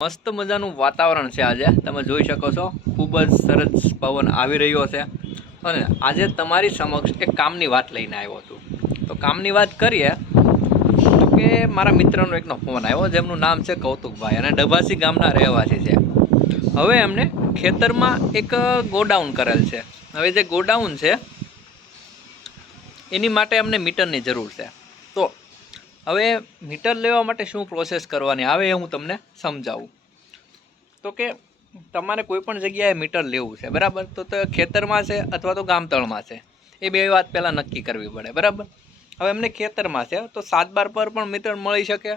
મસ્ત મજાનું વાતાવરણ છે આજે તમે જોઈ શકો છો। ખૂબ જ સરસ પવન આવી રહ્યો છે અને આજે તમારી સમક્ષ એક કામની વાત લઈને આવ્યો છું। તો કામની વાત કરીએ તો કે મારા મિત્રનો એકનો ફોન આવ્યો જેમનું નામ છે કૌતુકભાઈ અને ડભાસી ગામના રહેવાસી છે। હવે એમને ખેતરમાં એક ગોડાઉન કરેલ છે। હવે જે ગોડાઉન છે એની માટે અમને મીટરની જરૂર છે। તો હવે મીટર લેવા માટે શું પ્રોસેસ કરવાની આવે એ હું તમને સમજાવું। તો કે તમારે કોઈ પણ જગ્યાએ મીટર લેવું છે બરાબર, તો ખેતરમાં છે અથવા તો ગામતળમાં છે, એ બે વાત પહેલાં નક્કી કરવી પડે બરાબર। હવે એમને ખેતરમાં છે તો 7/12 પર પણ મીટર મળી શકે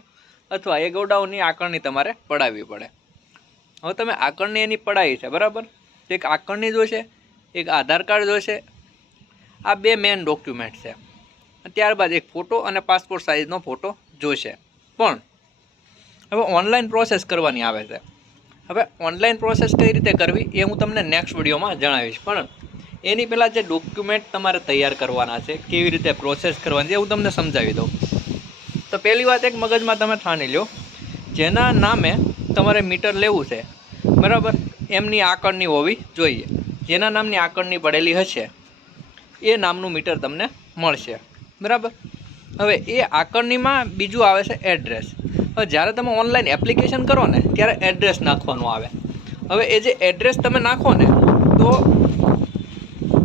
અથવા એ ગોડાઉનની આકરણી તમારે પડાવવી પડે। હવે તમે આકરણી એની પડાવી છે બરાબર, એક આકરણી જોશે, એક આધાર કાર્ડ જોશે, આ બે મેઇન ડોક્યુમેન્ટ છે। ત્યારબાદ એક ફોટો અને પાસપોર્ટ સાઇઝનો ફોટો જોશે। પણ હવે ઓનલાઈન પ્રોસેસ કરવાની આવે છે। હવે ઓનલાઈન પ્રોસેસ કઈ રીતે કરવી એ હું તમને નેક્સ્ટ વિડીયોમાં જણાવીશ, પણ એની પહેલાં જે ડોક્યુમેન્ટ તમારે તૈયાર કરવાના છે, કેવી રીતે પ્રોસેસ કરવાની છે, હું તમને સમજાવી દઉં। તો પહેલી વાત એક મગજમાં તમે ઠાણી લો, જેના નામે તમારે મીટર લેવું છે બરાબર, એમની આકરણી હોવી જોઈએ। જેના નામની આકરણી પડેલી હશે એ નામનું મીટર તમને મળશે બરાબર। હવે એ આકરણીમાં બીજું આવે છે એડ્રેસ। હવે જ્યારે તમે ઓનલાઈન એપ્લિકેશન કરો ને ત્યારે એડ્રેસ નાખવાનું આવે। હવે એ જે એડ્રેસ તમે નાખો ને તો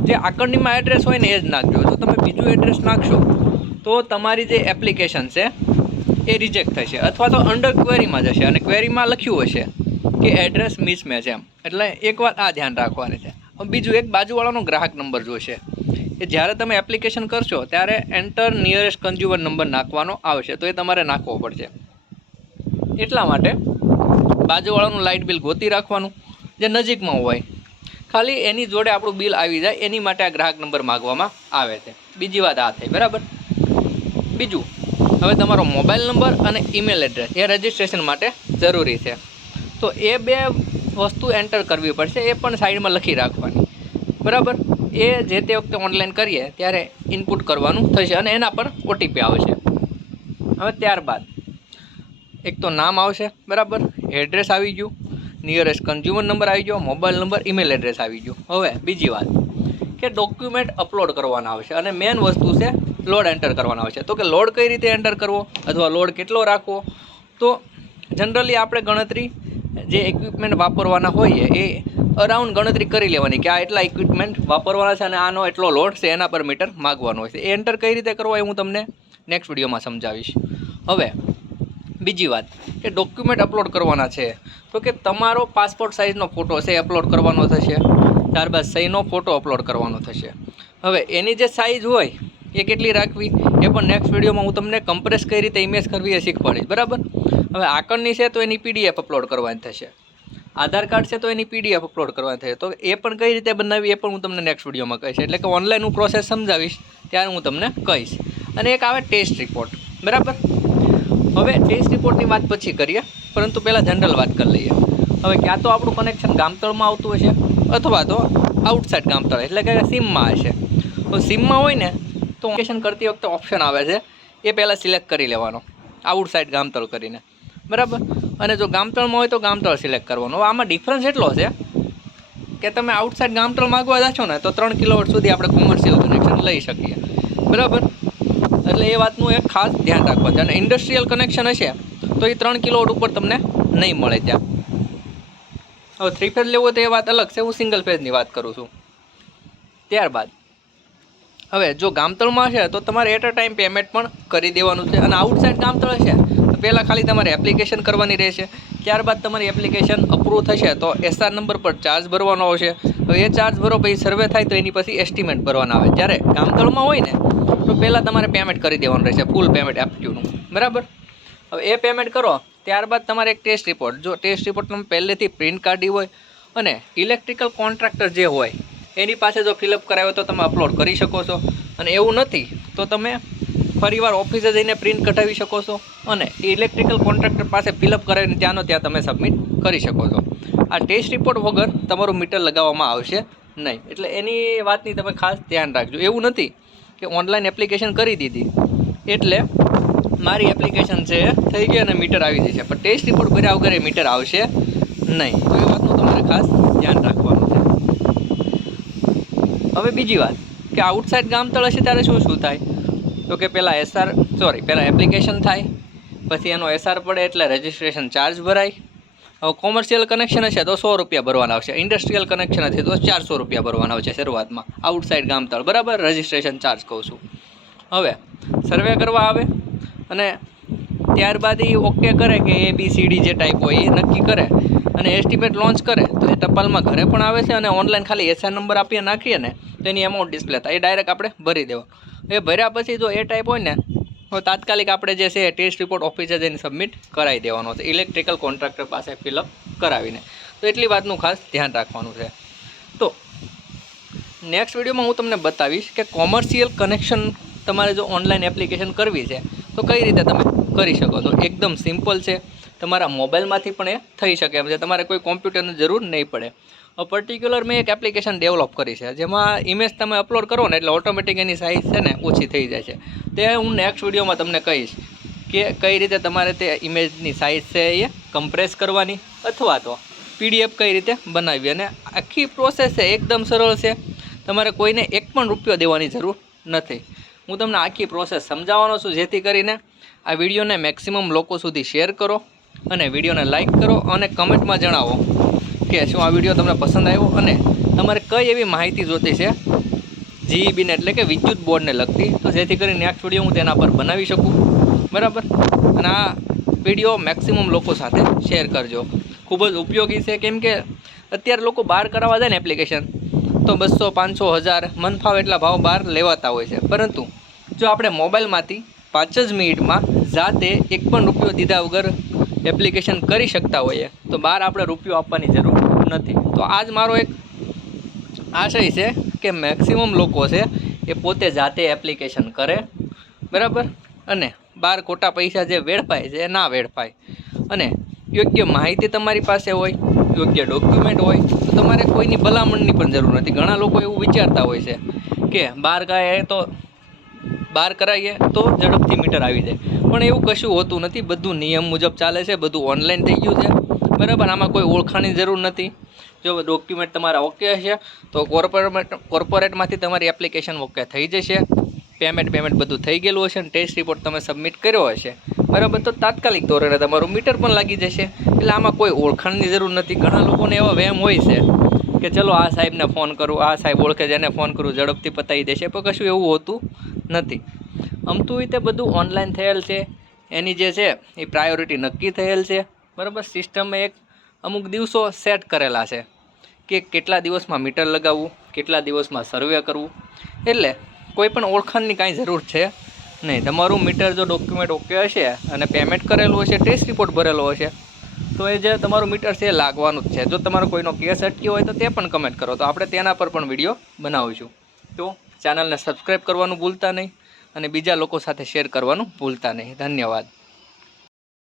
જે આકરણીમાં એડ્રેસ હોય ને એ જ નાખજો। જો તમે બીજું એડ્રેસ નાખશો તો તમારી જે એપ્લિકેશન છે એ રિજેક્ટ થશે અથવા તો અંડર ક્વેરીમાં જશે અને ક્વેરીમાં લખ્યું હશે કે એડ્રેસ મિસમેચ એમ। એટલે એક વાત આ ધ્યાન રાખવાની છે। બીજું એક બાજુવાળાનો ગ્રાહક નંબર જોશે કે જ્યારે તમે એપ્લિકેશન કરશો ત્યારે એન્ટર નિયરેસ્ટ કન્ઝ્યુમર નંબર નાખવાનો આવશે, તો એ તમારે નાખવો પડશે। એટલા માટે બાજુવાળાનું લાઇટ બિલ ગોતી રાખવાનું જે નજીકમાં હોય, ખાલી એની જોડે આપણું બિલ આવી જાય એની માટે આ ગ્રાહક નંબર માગવામાં આવે છે। બીજી વાત આ થઈ બરાબર। બીજું, હવે તમારો મોબાઈલ નંબર અને ઈમેલ એડ્રેસ એ રજિસ્ટ્રેશન માટે જરૂરી છે, તો એ બે વસ્તુ એન્ટર કરવી પડશે, એ પણ સાઈડમાં લખી રાખવાની બરાબર। એ જે તે વખતે ઓનલાઈન કરીએ ત્યારે ઇનપુટ કરવાનું થશે અને એના પર ઓટીપી આવશે। હવે ત્યારબાદ એક તો નામ આવશે બરાબર, એડ્રેસ આવી ગયું, નિયરેસ્ટ કન્ઝ્યુમર નંબર આવી ગયો, મોબાઈલ નંબર, ઈમેલ એડ્રેસ આવી ગયું। હવે બીજી વાત કે ડોક્યુમેન્ટ અપલોડ કરવાના આવશે અને મેઇન વસ્તુ છે લોડ એન્ટર કરવાના આવશે। તો કે લોડ કઈ રીતે એન્ટર કરવો અથવા લોડ કેટલો રાખવો, તો જનરલી આપણે ગણતરી જે ઇક્વિપમેન્ટ વાપરવાના હોઈએ એ અરાઉન્ડ ગણતરી કરી લેવાની કે આ એટલા ઇક્વિપમેન્ટ વાપરવાના છે અને આનો એટલો લોડ છે, એના પર મીટર માગવાનો હોય છે। એ એન્ટર કઈ રીતે કરવો એ હું તમને નેક્સ્ટ વિડીયોમાં સમજાવીશ। હવે બીજી વાત કે ડોક્યુમેન્ટ અપલોડ કરવાના છે, તો કે તમારો પાસપોર્ટ સાઇઝનો ફોટો છે એ અપલોડ કરવાનો થશે, ત્યારબાદ સહીનો ફોટો અપલોડ કરવાનો થશે। હવે એની જે સાઇઝ હોય એ કેટલી રાખવી એ પણ નેક્સ્ટ વિડીયોમાં હું તમને કમ્પ્રેસ કઈ રીતે ઇમેજ કરવી એ શીખવાડીશ બરાબર। હવે આકરણી છે તો એની પીડીએફ અપલોડ કરવાની થશે, આધાર કાર્ડ છે તો એની પીડીએફ અપલોડ કરવાની થશે, તો એ પણ કઈ રીતે બનાવી એ પણ હું તમને નેક્સ્ટ વિડીયોમાં કહીશ। એટલે કે ઓનલાઈન હું પ્રોસેસ સમજાવીશ ત્યારે હું તમને કહીશ। અને એક આવે ટેસ્ટ રિપોર્ટ બરાબર। હવે ટેસ્ટ રિપોર્ટની વાત પછી કરીએ, પરંતુ પહેલાં જનરલ વાત કરી લઈએ। હવે ક્યાં તો આપણું કનેક્શન ગામતળમાં આવતું હશે અથવા તો આઉટસાઇડ ગામતળ એટલે કે સીમમાં હશે। તો સીમમાં હોય ને તો એપ્લિકેશન કરતી વખતે ઓપ્શન આવે છે એ પહેલાં સિલેક્ટ કરી લેવાનો, આઉટસાઇડ ગામતળ કરીને બરાબર। અને જો ગામતળમાં હોય તો ગામતળ સિલેક્ટ કરવાનું। હવે આમાં ડિફરન્સ એટલો છે કે તમે આઉટસાઇડ ગામતળ માગવા જાશો ને તો 3 કિલોવોટ સુધી આપણે કોમર્શિયલ કનેક્શન લઈ શકીએ બરાબર। એટલે એ વાતનું એક ખાસ ધ્યાન રાખવા છે। અને ઇન્ડસ્ટ્રીયલ કનેક્શન હશે તો એ 3 કિલોવોટ ઉપર તમને નહીં મળે ત્યાં। હવે 3 ફેઝ લેવું હોય તો એ વાત અલગ છે, હું સિંગલ ફેઝની વાત કરું છું। ત્યારબાદ હવે જો ગામતળમાં છે તો તમારે એટ અ ટાઈમ પેમેન્ટ પણ કરી દેવાનું છે, અને આઉટસાઇડ ગામતળ હશે તો પહેલાં ખાલી તમારે એપ્લિકેશન કરવાની રહેશે, ત્યારબાદ તમારી એપ્લિકેશન અપ્રૂવ થશે તો એસઆર નંબર પર ચાર્જ ભરવાનો આવશે। હવે એ ચાર્જ ભરો પછી સર્વે થાય તો એની પછી એસ્ટિમેટ ભરવાના આવે। જ્યારે ગામતળમાં હોય ને તો પહેલાં તમારે પેમેન્ટ કરી દેવાનું રહેશે, ફૂલ પેમેન્ટ એફક્યુનું બરાબર। હવે એ પેમેન્ટ કરો ત્યારબાદ તમારે એક ટેસ્ટ રિપોર્ટ, જો ટેસ્ટ રિપોર્ટ તમે પહેલેથી પ્રિન્ટ કાઢી હોય અને ઇલેક્ટ્રિકલ કોન્ટ્રાક્ટર જે હોય એની પાસે જો ફિલઅપ કરાવ્યો તો તમે અપલોડ કરી શકો છો, અને એવું નથી તો તમે ફરીવાર ઓફિસે જઈને પ્રિન્ટ કઢાવી શકો છો અને ઇલેક્ટ્રિકલ કોન્ટ્રાક્ટર પાસે ફિલઅપ કરાવીને ત્યાંનો ત્યાં તમે સબમિટ કરી શકો છો। આ ટેસ્ટ રિપોર્ટ વગર તમારું મીટર લગાવવામાં આવશે નહીં, એટલે એની વાતની તમે ખાસ ધ્યાન રાખજો। એવું નથી કે ઓનલાઈન એપ્લિકેશન કરી દીધી એટલે મારી એપ્લિકેશન છે થઈ ગઈ અને મીટર આવી જશે, પણ ટેસ્ટ રિપોર્ટ ભર્યા વગર એ મીટર આવશે નહીં. તો એ વાતનું તમારે ખાસ ધ્યાન રાખવાનું છે. હવે બીજી વાત કે આઉટસાઇડ ગામતળ હશે ત્યારે શું થાય, તો કે પહેલાં એપ્લિકેશન થાય, પછી એનો SR પડે એટલે રજિસ્ટ્રેશન ચાર્જ ભરાય. હવે કોમર્શિયલ કનેક્શન હશે તો 100 રૂપિયા ભરવાના આવશે, ઇન્ડસ્ટ્રીયલ કનેક્શન હશે તો 400 રૂપિયા ભરવાના આવશે શરૂઆતમાં, આઉટસાઇડ ગામતળ, બરાબર, રજિસ્ટ્રેશન ચાર્જ કહું છું. હવે સર્વે કરવા આવે અને ત્યારબાદ એ ઓકે કરે કે ABCD જે ટાઈપ હોય એ નક્કી કરે અને એસ્ટિમેટ લોન્ચ કરે, તો એ ટપાલમાં ઘરે પણ આવે છે અને ઓનલાઈન ખાલી SR નંબર આપીએ નાખીએ ને તો એની અમાઉન્ટ ડિસ્પ્લે થાય, એ ડાયરેક્ટ આપણે ભરી દેવાનું. એ ભર્યા પછી જો એ ટાઈપ હોય ને તો તાત્કાલિક આપણે જે છે ટેસ્ટ રિપોર્ટ ઓફિસે જઈને સબમિટ કરાવી દેવાનો છે, ઇલેક્ટ્રિકલ કોન્ટ્રાક્ટર પાસે ફિલઅપ કરાવીને. તો એટલી વાતનું ખાસ ધ્યાન રાખવાનું છે. તો નેક્સ્ટ વિડીયોમાં હું તમને બતાવીશ કે કોમર્શિયલ કનેક્શન તમારે જો ઓનલાઈન એપ્લિકેશન કરવી છે તો કઈ રીતે તમે કરી શકો છો. એકદમ સિમ્પલ છે, તમારા મોબાઈલમાંથી પણ એ થઈ શકે એમ છે, તમારે કોઈ કોમ્પ્યુટરની જરૂર નહીં પડે. પર્ટિક્યુલર મેં એક એપ્લિકેશન ડેવલપ કરી છે જેમાં ઇમેજ તમે અપલોડ કરો ને એટલે ઓટોમેટિક એની સાઇઝ છે ને ઓછી થઈ જાય છે. તે હું નેક્સ્ટ વિડીયોમાં તમને કહીશ કે કઈ રીતે તમારે તે ઇમેજની સાઇઝ છે એ કમ્પ્રેસ કરવાની અથવા તો PDF કઈ રીતે બનાવવી. અને આખી પ્રોસેસ છે એકદમ સરળ છે, તમારે કોઈને એક પણ રૂપિયો દેવાની જરૂર નથી. હું તમને આખી પ્રોસેસ સમજાવવાનો છું, જેથી કરીને આ વિડીયોને મેક્સિમમ લોકો સુધી શેર કરો અને વિડીયોને લાઇક કરો અને કમેન્ટમાં જણાવો કે શું આ વિડીયો તમને પસંદ આવ્યો અને તમારે કઈ એવી માહિતી જોતી છે GEBને એટલે કે વિદ્યુત બોર્ડને લગતી, તો જેથી કરીને નેક્સ્ટ વિડીયો હું તેના પર બનાવી શકું, બરાબર. અને આ વિડીયો મેક્સિમમ લોકો સાથે શેર કરજો, ખૂબ જ ઉપયોગી છે. કેમ કે અત્યારે લોકો બહાર કરાવવા જાય ને એપ્લિકેશન તો 200, 500, 1000 મન ફાવ એટલા ભાવ બહાર લેવાતા હોય છે, પરંતુ જો આપણે મોબાઈલમાંથી 5 જ મિનિટમાં જાતે એક પણ રૂપિયો દીધા વગર એપ્લિકેશન કરી શકતા હોઈએ તો બહાર આપણે રૂપિયો આપવાની જરૂર નથી. તો આ જ મારો એક આશય છે કે મેક્સિમમ લોકો છે એ પોતે જાતે એપ્લિકેશન કરે, બરાબર, અને બહાર ખોટા પૈસા જે વેડફાય છે એ ના વેડફાય. અને યોગ્ય માહિતી તમારી પાસે હોય, યોગ્ય ડોક્યુમેન્ટ હોય તો તમારે કોઈની ભલામણની પણ જરૂર નથી. ઘણા લોકો એવું વિચારતા હોય છે કે બહાર કરાવીએ તો ઝડપથી મીટર આવી જાય, પણ એવું કશું હોતું નથી. બધું નિયમ મુજબ ચાલે છે, બધું ઓનલાઈન થઈ ગયું છે, બરાબર. આમાં કોઈ ઓળખાણની જરૂર નથી. જો ડોક્યુમેન્ટ તમારા ઓકે હશે તો કોર્પોરેટમાંથી તમારી એપ્લિકેશન ઓકે થઈ જશે, પેમેન્ટ બધું થઈ ગયેલું હશે અને ટેસ્ટ રિપોર્ટ તમે સબમિટ કર્યો હશે, બરાબર, તો તાત્કાલિક ધોરણે તમારું મીટર પણ લાગી જશે. એટલે આમાં કોઈ ઓળખાણની જરૂર નથી. ઘણા લોકોને એવા વહેમ હોય છે કે ચલો આ સાહેબને ફોન કરું, આ સાહેબ ઓળખે છે એને ફોન કરું, ઝડપથી પતાવી દેશે, પણ કશું એવું હોતું નથી. અમતું રીતે બધું ઓનલાઈન થયેલ છે, એની જે છે એ પ્રાયોરિટી નક્કી થયેલ છે, બરાબર. સિસ્ટમે એક અમુક દિવસો સેટ કરેલા છે કે કેટલા દિવસમાં મીટર લગાવવું, કેટલા દિવસમાં સર્વે કરવું. એટલે કોઈ પણ ઓળખાણની કાંઈ જરૂર છે નહીં. તમારું મીટર જો ડોક્યુમેન્ટ ઓકે હશે અને પેમેન્ટ કરેલું હશે, ટેસ્ટ રિપોર્ટ ભરેલો હશે, તો એ જે તમારું મીટર છે એ લાગવાનું જ છે. જો તમારો કોઈનો કેસ અટક્યો હોય તો તે પણ કમેન્ટ કરો, તો આપણે તેના પર પણ વિડીયો બનાવીશું. તો ચેનલને સબસ્ક્રાઈબ કરવાનું ભૂલતા નહીં અને બીજા લોકો સાથે શેર કરવાનું ભૂલતા નહીં. ધન્યવાદ.